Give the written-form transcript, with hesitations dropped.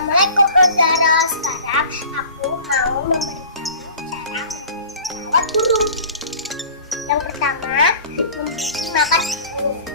Assalamualaikum saudara. Sekarang aku mau memberitahu cara merawat burung. Yang pertama, memberi makan burung.